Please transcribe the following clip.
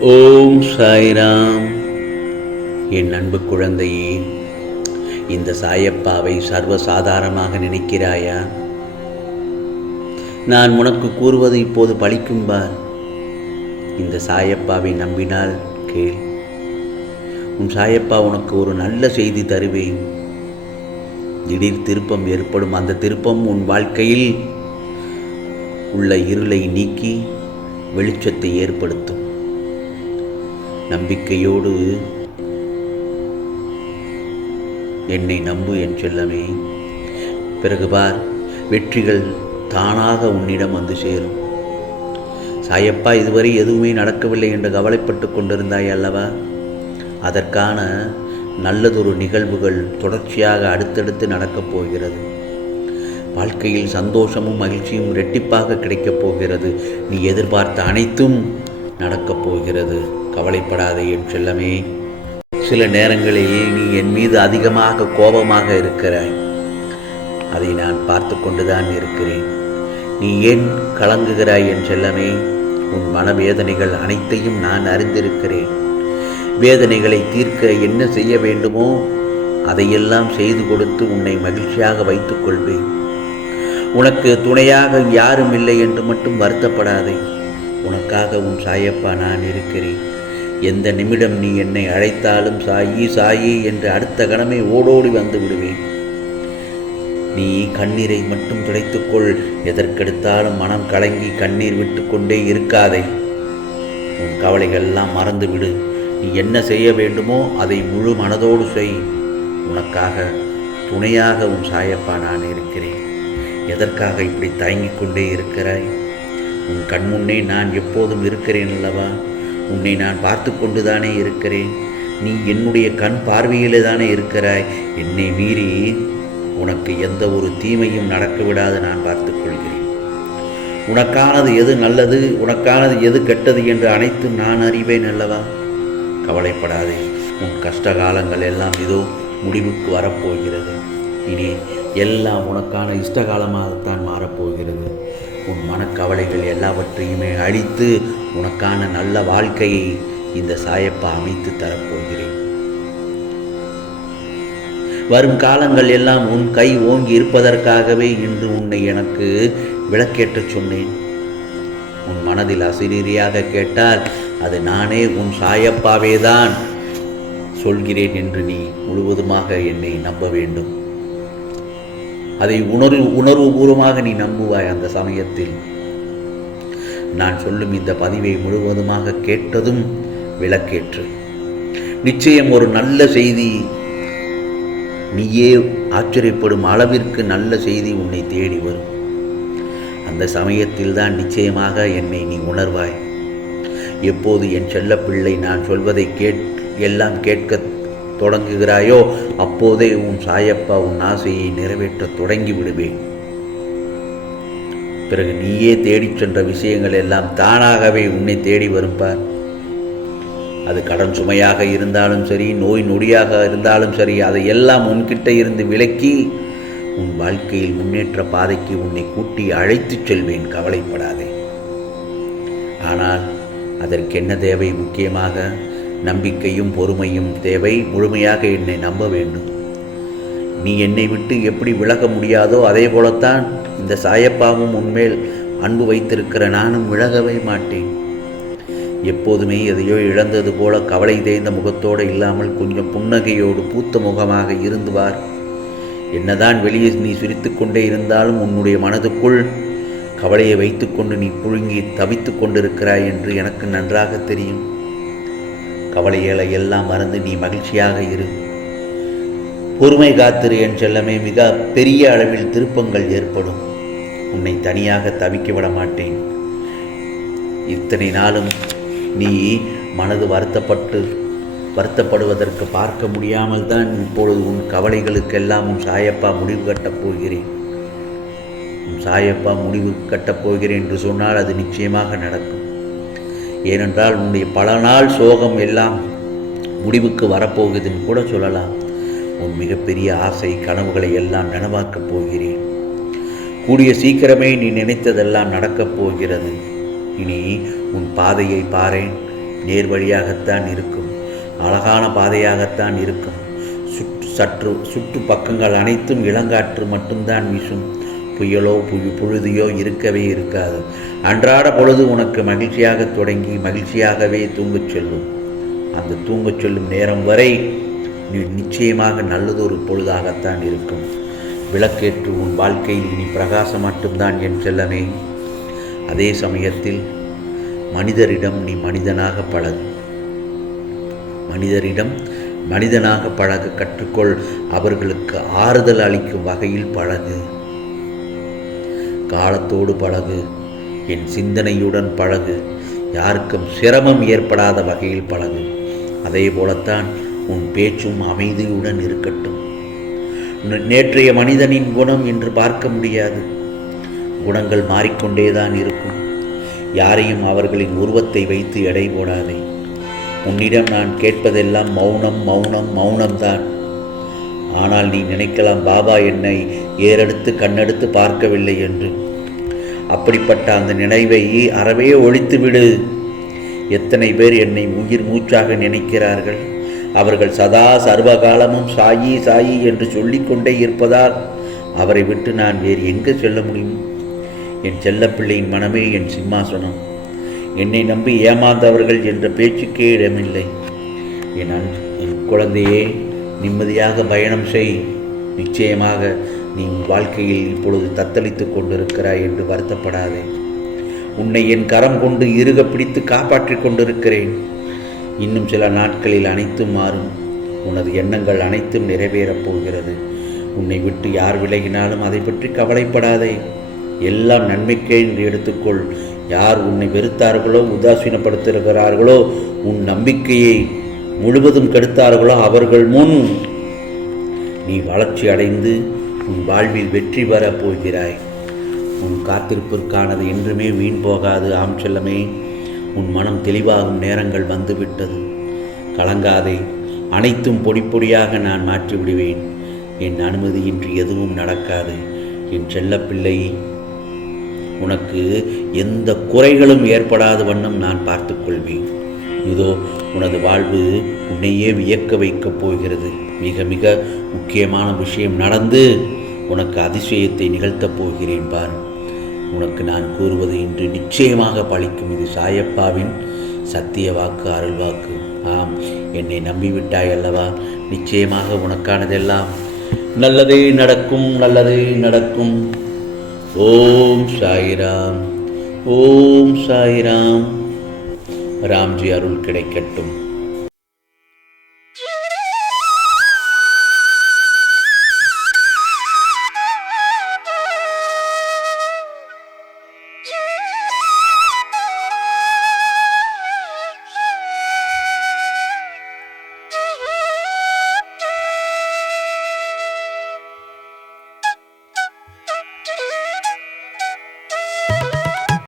ஓம் சாய்ராம். என் அன்பு குழந்தையே இந்த சாயப்பாவை சர்வசாதாரணமாக நினைக்கிறாயா? நான் உனக்கு கூறுவது இப்போது பலிக்கும் பார். இந்த சாயப்பாவை நம்பினால் கேள். உன் சாயப்பா உனக்கு ஒரு நல்ல செய்தி தருவேன். திடீர் திருப்பம் ஏற்படும். அந்த திருப்பம் உன் வாழ்க்கையில் உள்ள இருளை நீக்கி வெளிச்சத்தை ஏற்படுத்தும். நம்பிக்கையோடு என்னை நம்பு என் செல்லமே. பிறகு பார் வெற்றிகள் தானாக உன்னிடம் வந்து சேரும். சாயப்பா இதுவரை எதுவுமே நடக்கவில்லை என்று கவலைப்பட்டு கொண்டிருந்தாய் அல்லவா? அதற்கான நல்லதொரு நிகழ்வுகள் தொடர்ச்சியாக அடுத்தடுத்து நடக்கப் போகிறது. வாழ்க்கையில் சந்தோஷமும் மகிழ்ச்சியும் ரெட்டிப்பாக கிடைக்கப் போகிறது. நீ எதிர்பார்த்த அனைத்தும் நடக்கப் போகிறது. கவலைப்படாதே என் செல்லமே. சில நேரங்களில் நீ என் மீது அதிகமாக கோபமாக இருக்கிறாய். அதை நான் பார்த்து கொண்டுதான் இருக்கிறேன். நீ ஏன் கலங்குகிறாய் என் செல்லமே? உன் மனவேதனைகள் அனைத்தையும் நான் அறிந்திருக்கிறேன். வேதனைகளை தீர்க்க என்ன செய்ய வேண்டுமோ அதையெல்லாம் செய்து கொடுத்து உன்னை மகிழ்ச்சியாக வைத்துக் கொள்வேன். உனக்கு துணையாக யாரும் இல்லை என்று மட்டும் வருத்தப்படாதே. உனக்காக உன் சாயப்பா நான் இருக்கிறேன். எந்த நிமிடம் நீ என்னை அழைத்தாலும் சாயி சாயி என்று அடுத்த கணமே ஓடோடி வந்து விடுவேன். நீ கண்ணீரை மட்டும் துடைத்துக்கொள். எதற்கெடுத்தாலும் மனம் கலங்கி கண்ணீர் விட்டு கொண்டே இருக்காதே. உன் கவலைகள்லாம் மறந்துவிடு நீ என்ன செய்ய வேண்டுமோ அதை முழு மனதோடு செய். உனக்காக துணையாக உன் சாயப்பா நான் இருக்கிறேன். எதற்காக இப்படி தயங்கிக் கொண்டே இருக்கிறாய்? உன் கண்முன்னே நான் எப்போதும் இருக்கிறேன் அல்லவா? உன்னை நான் பார்த்து கொண்டு தானே இருக்கிறேன். நீ என்னுடைய கண் பார்வையிலே தானே இருக்கிறாய். என்னை மீறி உனக்கு எந்த ஒரு தீமையும் நடக்க விடாது நான் பார்த்து கொள்கிறேன். உனக்கானது எது நல்லது உனக்கானது எது கெட்டது என்று அனைத்தும் நான் அறிவேன் அல்லவா? கவலைப்படாதே. உன் கஷ்ட காலங்கள் எல்லாம் இதோ முடிவுக்கு வரப்போகிறது. இனி எல்லாம் உனக்கான இஷ்டகாலமாகத்தான் மாறப்போகிறது. உன் மனக்கவலைகள் எல்லாவற்றையுமே அழித்து உனக்கான நல்ல வாழ்க்கையை இந்த சாயப்பா அமைத்து தரப்போகிறேன். வரும் காலங்கள் எல்லாம் உன் கை ஓங்கி இருப்பதற்காகவே இன்று உன்னை எனக்கு விளக்கேற்றச் சொன்னேன். உன் மனதில் அசிரீரியாக கேட்டால் அது நானே உன் சாயப்பாவே தான் சொல்கிறேன் என்று நீ முழுவதுமாக என்னை நம்ப வேண்டும். அதை உணர்வு உணர்வுபூர்வமாக நீ நம்புவாய் அந்த சமயத்தில். நான் சொல்லும் இந்த பதிவை முழுவதுமாக கேட்டதும் விளக்கேற்று. நிச்சயம் ஒரு நல்ல செய்தி நீயே ஆச்சரியப்படும் அளவிற்கு நல்ல செய்தி உன்னை தேடி வரும். அந்த சமயத்தில் தான் நிச்சயமாக என்னை நீ உணர்வாய். எப்போது என் செல்ல பிள்ளை நான் சொல்வதை கேட் எல்லாம் கேட்க தொடங்குகிறாயோ அப்போதே உன் சாயப்பா உன் ஆசையை நிறைவேற்ற தொடங்கி விடுவேன் பிறகு நீயே தேடிச் சென்ற விஷயங்கள் எல்லாம் தானாகவே உன்னை தேடி வரும்பார் அது கடன் சுமையாக இருந்தாலும் சரி நோய் நொடியாக இருந்தாலும் சரி அதை எல்லாம் உன்கிட்ட இருந்து விலக்கி உன் வாழ்க்கையில் முன்னேற்ற பாதைக்கு உன்னை கூட்டி அழைத்துச் செல்வேன் கவலைப்படாதே. ஆனால் அதற்கு என்ன தேவை முக்கியமாக? நம்பிக்கையும் பொறுமையும் தேவை. முழுமையாக என்னை நம்ப வேண்டும். நீ என்னை விட்டு எப்படி விலக முடியாதோ அதே போலத்தான் இந்த சாயப்பாவும் உன்மேல் அன்பு வைத்திருக்கிற நானும் விலகவே மாட்டேன். எப்போதுமே எதையோ இழந்தது போல கவலை தேய்ந்த முகத்தோடு இல்லாமல் கொஞ்சம் புன்னகையோடு பூத்த முகமாக இருந்து வார். என்னதான் வெளியே நீ சிரித்து கொண்டே இருந்தாலும் உன்னுடைய மனதுக்குள் கவலையை வைத்துக்கொண்டு நீ புழுங்கி தவித்து கொண்டிருக்கிறாய் என்று எனக்கு நன்றாக தெரியும். கவலைகளை எல்லாம் மறந்து நீ மகிழ்ச்சியாக இரு. பொறுமை காத்திரு என் செல்லமே மிக பெரிய அளவில் திருப்பங்கள் ஏற்படும். உன்னை தனியாக தவிக்க விட மாட்டேன். இத்தனை நாளும் நீ மனது வருத்தப்பட்டு வருத்தப்படுவதற்கு பார்க்க முடியாமல் தான் இப்பொழுது உன் கவலைகளுக்கெல்லாம் உன் சாயப்பா முடிவு கட்டப் போகிறேன். உன் சாயப்பா முடிவு கட்டப் போகிறேன் என்று சொன்னால் அது நிச்சயமாக நடக்கும். ஏனென்றால் உன்னுடைய பல நாள் சோகம் எல்லாம் முடிவுக்கு வரப்போகுதுன்னு கூட சொல்லலாம். உன் மிகப்பெரிய ஆசை கனவுகளை எல்லாம் நனவாக்கப் போகிறேன். கூடிய சீக்கிரமே நீ நினைத்ததெல்லாம் நடக்கப் போகிறது. இனி உன் பாதையை பாரேன். நேர்வழியாகத்தான் இருக்கும். அழகான பாதையாகத்தான் இருக்கும். சுற்று சற்று சுற்று பக்கங்கள் அனைத்தும் இளங்காற்று மட்டும்தான் வீசும். புயலோ புயு புழுதியோ இருக்கவே இருக்காது. அன்றாட பொழுது உனக்கு மகிழ்ச்சியாக தொடங்கி மகிழ்ச்சியாகவே தூங்கச் செல்லும். அந்த தூங்கச் செல்லும் நேரம் வரை நீ நிச்சயமாக நல்லதொரு பொழுதாகத்தான் இருக்கும். விளக்கேற்று உன் வாழ்க்கையில் இனி பிரகாசம் மட்டும்தான் என் செல்லமே. அதே சமயத்தில் மனிதரிடம் நீ மனிதனாக பழகு. மனிதரிடம் மனிதனாக பழக கற்றுக்கொள். அவர்களுக்கு ஆறுதல் அளிக்கும் வகையில் பழகு. காலத்தோடு பழகு. என் சிந்தனையுடன் பழகு. யாருக்கும் சிரமம் ஏற்படாத வகையில் பழகு. அதே போலத்தான் உன் பேச்சும் அமைதியுடன் இருக்கட்டும். நேற்றைய மனிதனின் குணம் என்று பார்க்க முடியாது. குணங்கள் மாறிக்கொண்டேதான் இருக்கும். யாரையும் அவர்களின் உருவத்தை வைத்து எடை போடாதே. உன்னிடம் நான் கேட்பதெல்லாம் மௌனம் மௌனம் மௌனம்தான். ஆனால் நீ நினைக்கலாம் பாபா என்னை ஏறெடுத்து கண்ணெடுத்து பார்க்கவில்லை என்று. அப்படிப்பட்ட அந்த நினைவை அறவே ஒழித்துவிடு. எத்தனை பேர் என்னை உயிர் மூச்சாக நினைக்கிறார்கள்? அவர்கள் சதா சர்வகாலமும் சாயி சாயி என்று சொல்லிக்கொண்டே இருப்பதால் அவரை விட்டு நான் வேறு எங்கே செல்ல முடியும்? என் செல்லப்பிள்ளையின் மனமே என் சிம்மாசனம். என்னை நம்பி ஏமாந்தவர்கள் என்ற பேச்சுக்கே இடமில்லை. என் அன் என் குழந்தையே நிம்மதியாக பயணம் செய். நிச்சயமாக நீ வாழ்க்கையில் இப்பொழுது தத்தளித்துக் கொண்டிருக்கிறாய் என்று வருத்தப்படாதே. உன்னை என் கரம் கொண்டு இறுக பிடித்து காப்பாற்றிக் கொண்டிருக்கிறேன். இன்னும் சில நாட்களில் அனைத்தும் மாறும். உனது எண்ணங்கள் அனைத்தும் நிறைவேறப் போகிறது. உன்னை விட்டு யார் விலகினாலும் அதை பற்றி கவலைப்படாதே. எல்லாம் நன்மைக்கே என்று எடுத்துக்கொள். யார் உன்னை வெறுத்தார்களோ உதாசீனப்படுத்துகிறார்களோ உன் நம்பிக்கையை முழுவதும் கெடுத்தார்களோ அவர்கள் முன். நீ வளர்ச்சி அடைந்து உன் வாழ்வில் வெற்றி பெறப் போகிறாய். உன் காத்திருப்பிற்கானது என்றுமே வீண் போகாது. ஆம் செல்லமே உன் மனம் தெளிவாகும் நேரங்கள் வந்துவிட்டது. கலங்காதே அனைத்தும் பொடி பொடியாக நான் மாற்றிவிடுவேன். என் அனுமதியின்றி எதுவும் நடக்காது. என் செல்லப்பிள்ளை உனக்கு எந்த குறைகளும் ஏற்படாத வண்ணம் நான் பார்த்துக்கொள்வேன் இதோ உனது வாழ்வு உன்னையே வியக்க வைக்கப் போகிறது. மிக மிக முக்கியமான விஷயம் நடந்து உனக்கு அதிசயத்தை நிகழ்த்தப் போகிறேன் பார். உனக்கு நான் கூறுவது இன்று நிச்சயமாக பழிக்கும். இது சாயப்பாவின் சத்திய வாக்கு அருள் வாக்கு. ஆம் என்னை நம்பிவிட்டாய் அல்லவா? நிச்சயமாக உனக்கானதெல்லாம் நல்லதே நடக்கும் நல்லதே நடக்கும். ஓம் சாய்ராம் ஓம் சாய்ராம். ராம்ஜி அருள் கிடைக்கட்டும்.